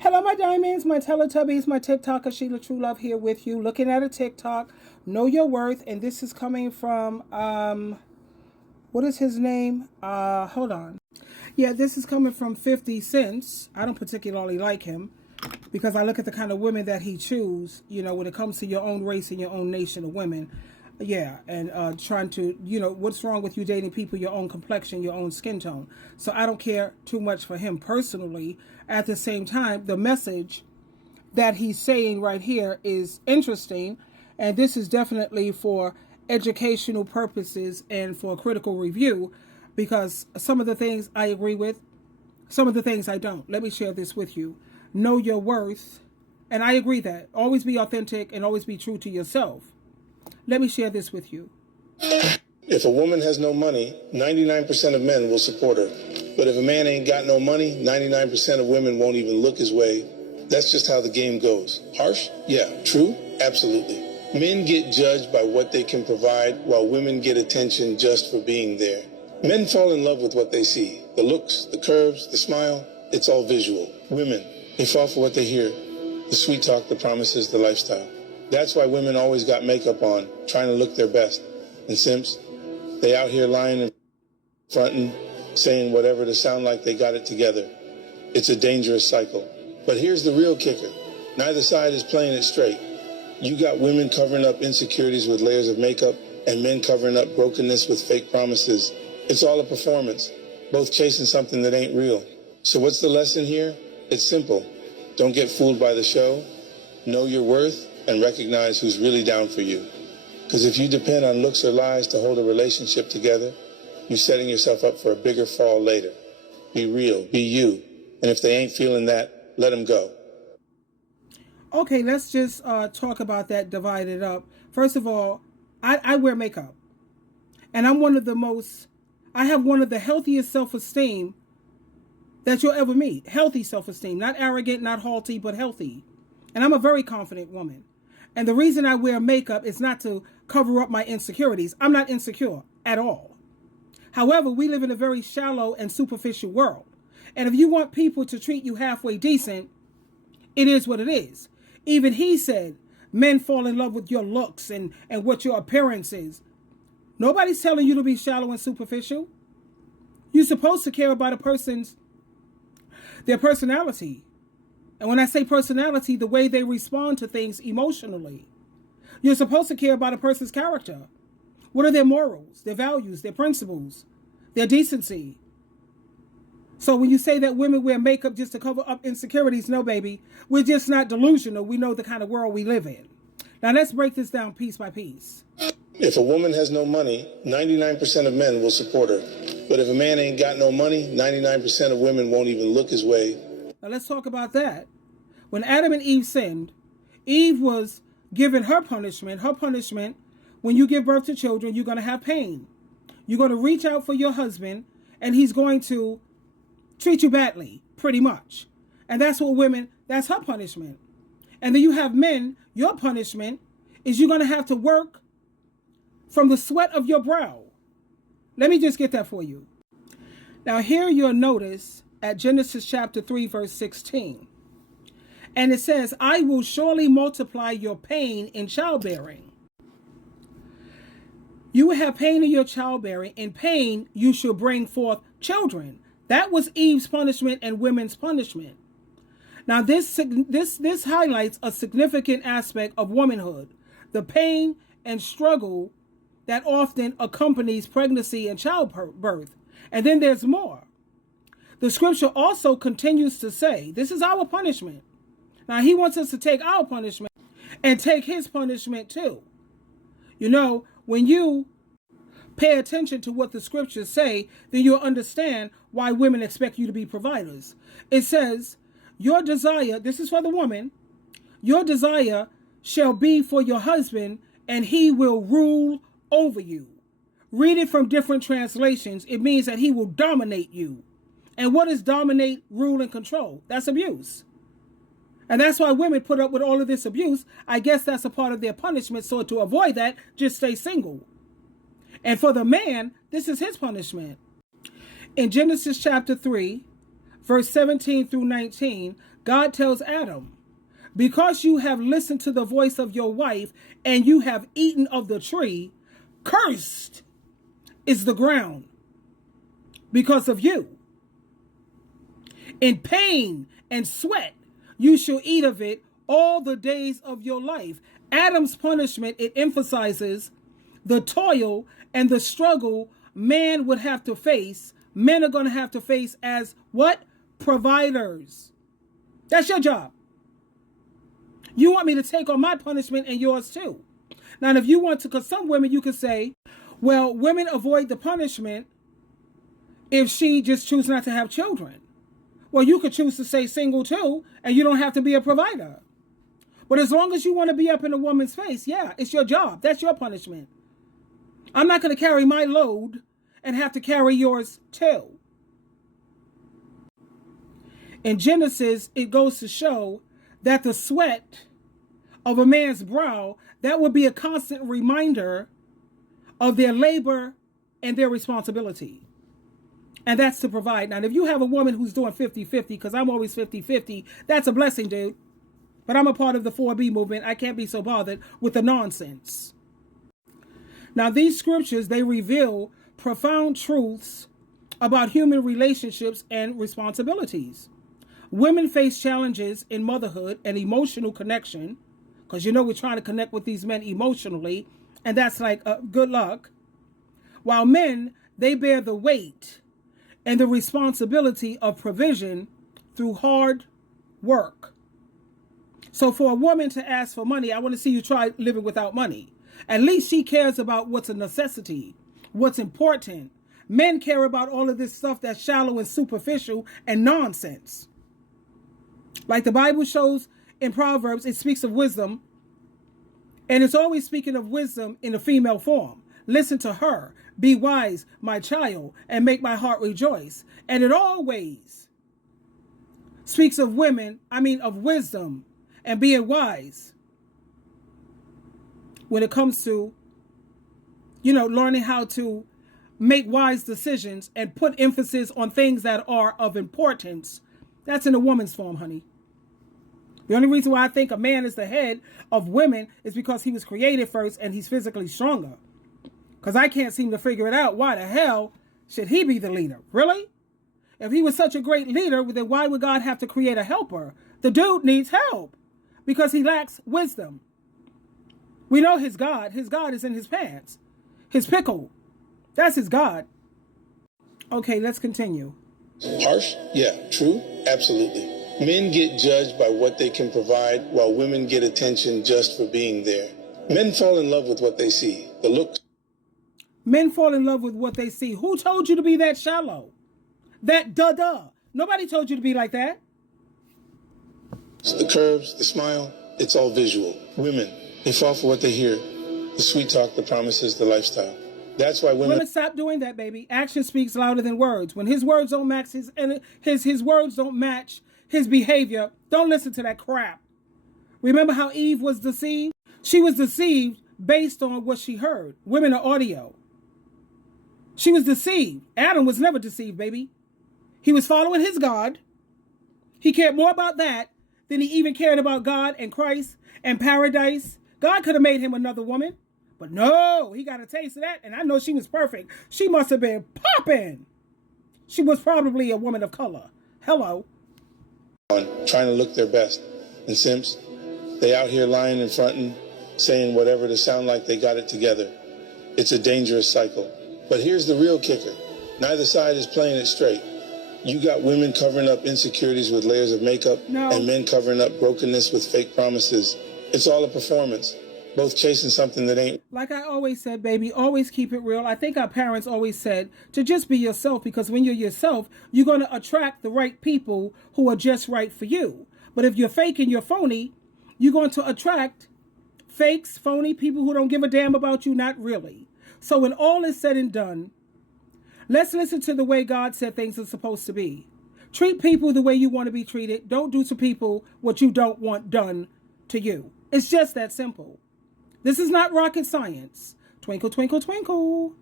Hello, my diamonds, my Teletubbies, my TikToker, SheilaTruelove here with you, looking at a TikTok, Know Your Worth, and this is coming from, what is his name? Hold on. Yeah, this is coming from 50 Cents. I don't particularly like him because I look at the kind of women that he chooses, when it comes to your own race and your own nation of women. Yeah, and trying to, what's wrong with you dating people your own complexion, your own skin tone? So I don't care too much for him personally. At the same time, the message that he's saying right here is interesting, and this is definitely for educational purposes and for critical review, because some of the things I agree with, some of the things I don't. Let me share this with you. Know your worth, and I agree that. Always be authentic and always be true to yourself. Let me share this with you. If a woman has no money, 99% of men will support her. But if a man ain't got no money, 99% of women won't even look his way. That's just how the game goes. Harsh? Yeah. True? Absolutely. Men get judged by what they can provide, while women get attention just for being there. Men fall in love with what they see. The looks, the curves, the smile, it's all visual. Women, they fall for what they hear. The sweet talk, the promises, the lifestyle. That's why women always got makeup on, trying to look their best. And simps, they out here lying and fronting, saying whatever to sound like they got it together. It's a dangerous cycle. But here's the real kicker. Neither side is playing it straight. You got women covering up insecurities with layers of makeup, and men covering up brokenness with fake promises. It's all a performance, both chasing something that ain't real. So what's the lesson here? It's simple. Don't get fooled by the show. Know your worth and recognize who's really down for you. Because if you depend on looks or lies to hold a relationship together, you're setting yourself up for a bigger fall later. Be real, be you. And if they ain't feeling that, let them go. Okay, let's just talk about that divided up. First of all, I wear makeup. And I have one of the healthiest self-esteem that you'll ever meet. Healthy self-esteem, not arrogant, not haughty, but healthy. And I'm a very confident woman. And the reason I wear makeup is not to cover up my insecurities. I'm not insecure at all. However, we live in a very shallow and superficial world. And if you want people to treat you halfway decent, it is what it is. Even he said, men fall in love with your looks and what your appearance is. Nobody's telling you to be shallow and superficial. You're supposed to care about their personality. And when I say personality, the way they respond to things emotionally. You're supposed to care about a person's character. What are their morals, their values, their principles, their decency? So when you say that women wear makeup just to cover up insecurities, no, baby. We're just not delusional. We know the kind of world we live in. Now let's break this down piece by piece. If a woman has no money, 99% of men will support her. But if a man ain't got no money, 99% of women won't even look his way. Now let's talk about that. When Adam and Eve sinned, Eve was given her punishment. Her punishment, when you give birth to children, you're going to have pain. You're going to reach out for your husband, and he's going to treat you badly, pretty much. And that's her punishment. And then you have men, your punishment is you're going to have to work from the sweat of your brow. Let me just get that for you. Now here you'll notice at Genesis chapter 3, verse 16. And it says, I will surely multiply your pain in childbearing. You will have pain in your childbearing. In pain, you shall bring forth children. That was Eve's punishment and women's punishment. Now, this highlights a significant aspect of womanhood, the pain and struggle that often accompanies pregnancy and childbirth. And then there's more. The scripture also continues to say, this is our punishment. Now, he wants us to take our punishment and take his punishment too. When you pay attention to what the scriptures say, then you'll understand why women expect you to be providers. It says, your desire, this is for the woman, your desire shall be for your husband, and he will rule over you. Read it from different translations. It means that he will dominate you. And what is dominate, rule, and control? That's abuse. And that's why women put up with all of this abuse. I guess that's a part of their punishment. So to avoid that, just stay single. And for the man, this is his punishment. In Genesis chapter 3, verse 17 through 19, God tells Adam, because you have listened to the voice of your wife and you have eaten of the tree, cursed is the ground because of you. In pain and sweat you shall eat of it all the days of your life. Adam's punishment, it emphasizes the toil and the struggle man would have to face. Men are going to have to face as what? Providers. That's your job. You want me to take on my punishment and yours too. Now, if you want to, because some women, you could say, well, women avoid the punishment if she just chooses not to have children. Well, you could choose to stay single too, and you don't have to be a provider. But as long as you want to be up in a woman's face, yeah, it's your job. That's your punishment. I'm not going to carry my load and have to carry yours too. In Genesis, it goes to show that the sweat of a man's brow, that would be a constant reminder of their labor and their responsibility. And that's to provide. Now, if you have a woman who's doing 50-50, because I'm always 50-50, that's a blessing, dude. But I'm a part of the 4B movement. I can't be so bothered with the nonsense. Now, these scriptures, they reveal profound truths about human relationships and responsibilities. Women face challenges in motherhood and emotional connection, because we're trying to connect with these men emotionally, and that's like good luck. While men, they bear the weight and the responsibility of provision through hard work. So for a woman to ask for money, I want to see you try living without money. At least she cares about what's a necessity, what's important. Men care about all of this stuff that's shallow and superficial and nonsense. Like the Bible shows in Proverbs, it speaks of wisdom, and it's always speaking of wisdom in a female form. Listen to her. Be wise, my child, and make my heart rejoice. And it always speaks of of wisdom and being wise when it comes to, learning how to make wise decisions and put emphasis on things that are of importance. That's in a woman's form, honey. The only reason why I think a man is the head of women is because he was created first and he's physically stronger. Because I can't seem to figure it out. Why the hell should he be the leader? Really? If he was such a great leader, then why would God have to create a helper? The dude needs help because he lacks wisdom. We know his God. His God is in his pants. His pickle. That's his God. Okay, let's continue. Harsh? Yeah. True? Absolutely. Men get judged by what they can provide, while women get attention just for being there. Men fall in love with what they see, the looks. Men fall in love with what they see. Who told you to be that shallow? That duh. Nobody told you to be like that. The curves, the smile, it's all visual. Women, they fall for what they hear. The sweet talk, the promises, the lifestyle. That's why women stop doing that, baby. Action speaks louder than words. When his words don't match his words don't match his behavior, don't listen to that crap. Remember how Eve was deceived? She was deceived based on what she heard. Women are audio. She was deceived. Adam was never deceived, baby. He was following his God. He cared more about that than he even cared about God and Christ and paradise. God could have made him another woman. But no, he got a taste of that. And I know she was perfect. She must have been popping. She was probably a woman of color. Hello. Trying to look their best. And simps, they out here lying and fronting, saying whatever to sound like they got it together. It's a dangerous cycle. But here's the real kicker. Neither side is playing it straight. You got women covering up insecurities with layers of makeup, and men covering up brokenness with fake promises. It's all a performance. Both chasing something that ain't. Like I always said, baby, always keep it real. I think our parents always said to just be yourself, because when you're yourself, you're going to attract the right people who are just right for you. But if you're fake and you're phony, you're going to attract fakes, phony people who don't give a damn about you, not really. So when all is said and done, let's listen to the way God said things are supposed to be. Treat people the way you want to be treated. Don't do to people what you don't want done to you. It's just that simple. This is not rocket science. Twinkle, twinkle, twinkle.